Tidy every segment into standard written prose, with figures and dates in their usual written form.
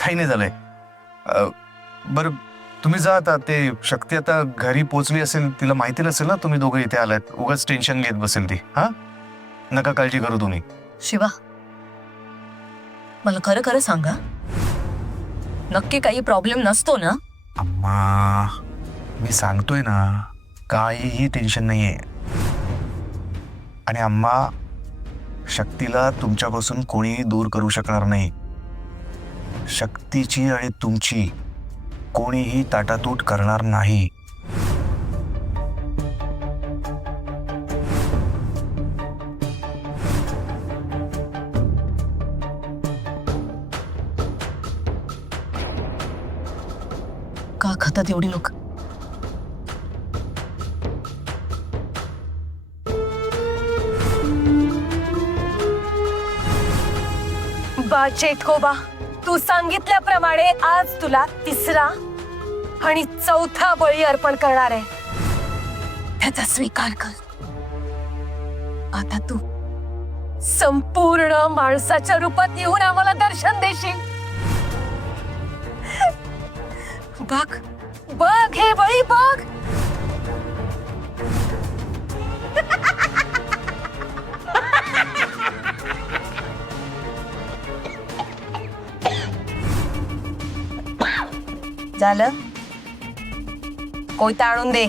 काही नाही झालंय. बरं तुम्ही जा आता. ते शक्ती आता घरी पोचली असेल, तिला माहिती नसेल ना तुम्ही दोघं इथे आलात. उगाच टेन्शन घेत बसेल ती. हा, नका काळजी करू तुम्ही. शिवा, मला खरं खरं सांगा, नक्की काही प्रॉब्लेम नसतो ना? अम्मा, मी सांगतोय ना, काहीही टेन्शन नाहीये. आणि अम्मा, शक्तीला तुमच्यापासून कोणीही दूर करू शकणार नाही. शक्तीची आणि तुमची कोणीही ताटातूट करणार नाही. का खातात एवढी लोक? बा चेतकोबा, तू सांगितल्याप्रमाणे आज तुला तिसरा आणि चौथा बळी अर्पण करणार आहे. त्याचा स्वीकार कर. आता तू संपूर्ण माणसाच्या रूपात येऊन आम्हाला दर्शन देशील. बघ बघ हे बळी बघ. झालं? कोयता आणून दे.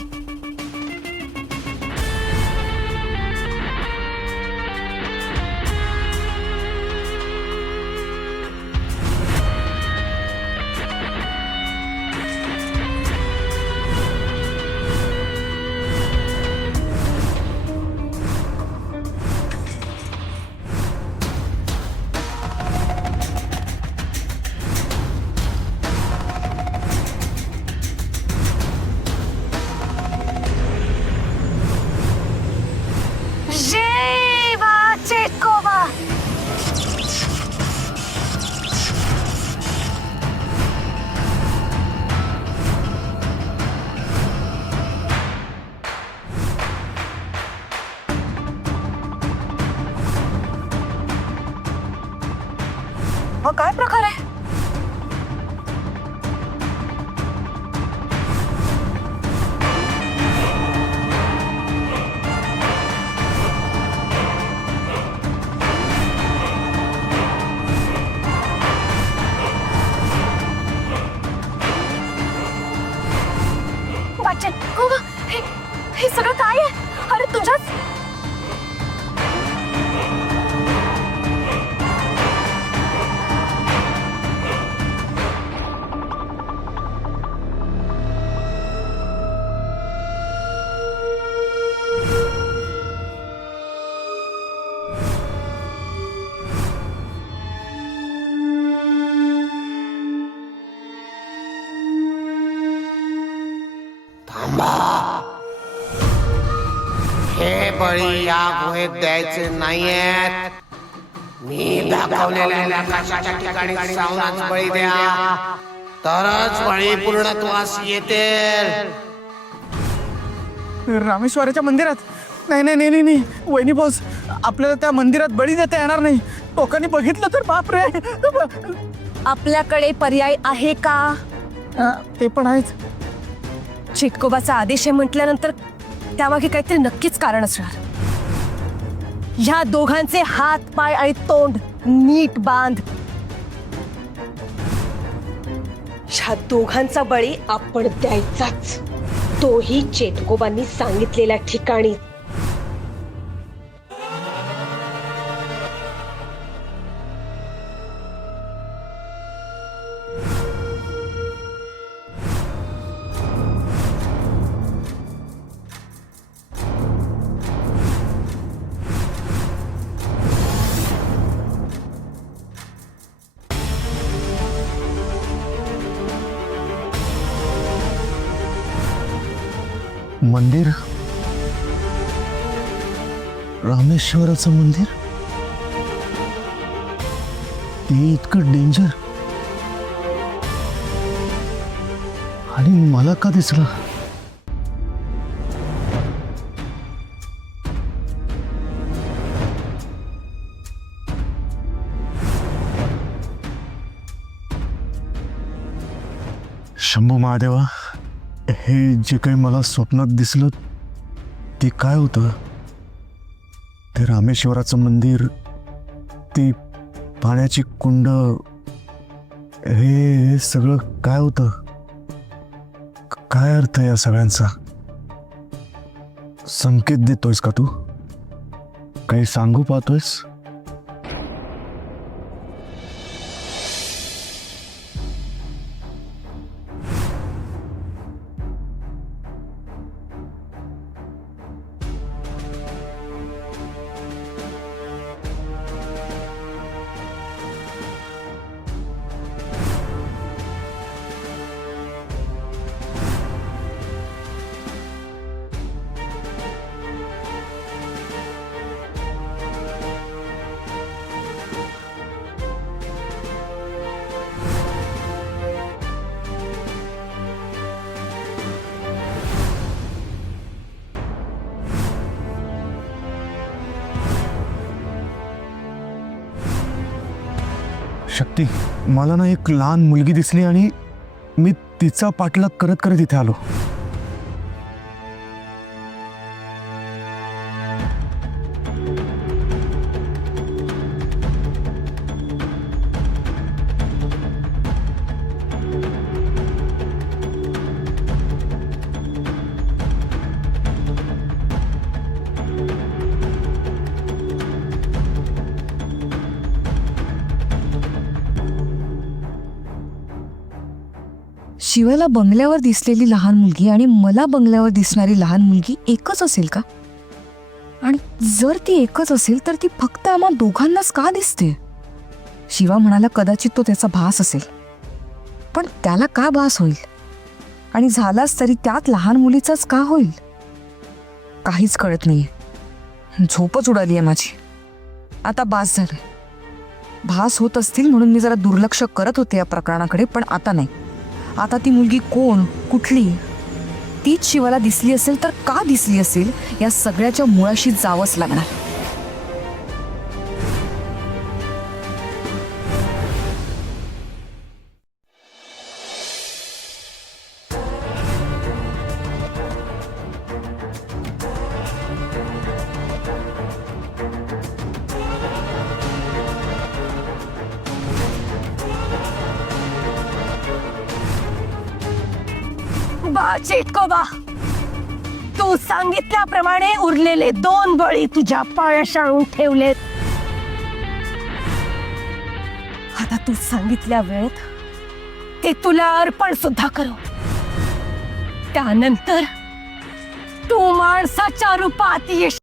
जय बा चेतकोबा. हा काय प्रकार आहे? बा चेतकोबा, हे सगळं काय आहे? अरे तुझ्याच हे बळी या गुहेत द्यायचे नाहीयेत. मी दाखवलेल्या नकाशाच्या ठिकाणी जाऊनच बळी द्या, तरच बळी पूर्णत्वास येतील. रामेश्वराच्या मंदिरात? नाही नाही नाही नाही, वहिनी बॉस, आपल्याला त्या मंदिरात बळी देता येणार नाही. लोकांनी बघितलं तर बाप रे. आपल्याकडे पर्याय आहे का? ते पण आहेच. चिटकोबाचा आदेश आहे म्हटल्यानंतर त्यामागे काहीतरी नक्कीच कारण असणार. ह्या दोघांचे हात पाय आणि तोंड नीट बांध. ह्या दोघांचा बळी आपण द्यायचाच, तोही चेतकोबांनी सांगितलेल्या ठिकाणी. मंदिर, रामेश्वराचं मंदिर, ते इतकं डेंजर, आणि मला का दिसलं? शंभू महादेवा, हे जे काही मला स्वप्नात दिसलं ते काय होतं? ते रामेश्वराचं मंदिर, ती पाण्याची कुंड, हे सगळं काय होतं? काय अर्थ आहे या सगळ्यांचा? संकेत देतोयस का तू? काही सांगू पाहतोयस? शक्ती, मला ना एक लहान मुलगी दिसली आणि मी तिचा पाठलाग करत करत इथे आलो. शिवाला बंगल्यावर दिसलेली लहान मुलगी आणि मला बंगल्यावर दिसणारी लहान मुलगी एकच असेल का? आणि जर ती एकच असेल तर ती फक्त आम्हा दोघांनाच का दिसते? शिवा म्हणाला कदाचित तो त्याचा भास असेल, पण त्याला का भास होईल? आणि झालाच तरी त्यात लहान मुलीचाच का होईल? काहीच कळत नाहीये. झोपच उडाली आहे माझी. आता बास झालं. भास होत असतील म्हणून मी जरा दुर्लक्ष करत होते या प्रकरणाकडे, पण आता नाही. आता ती मुलगी कोण, कुठली, तीच शिवाला दिसली असेल तर का दिसली असेल या सगळ्याच्या मुळाशी जावंच लागणार. बा चिटकोबा, तू सांगितल्याप्रमाणे उरलेले 2 बळी तुझ्या पायाशी आणून ठेवलेत. आता तू सांगितल्या वेळेत ते तुला अर्पण सुद्धा करू. त्यानंतर तू माणसाच्या रूपात येशील.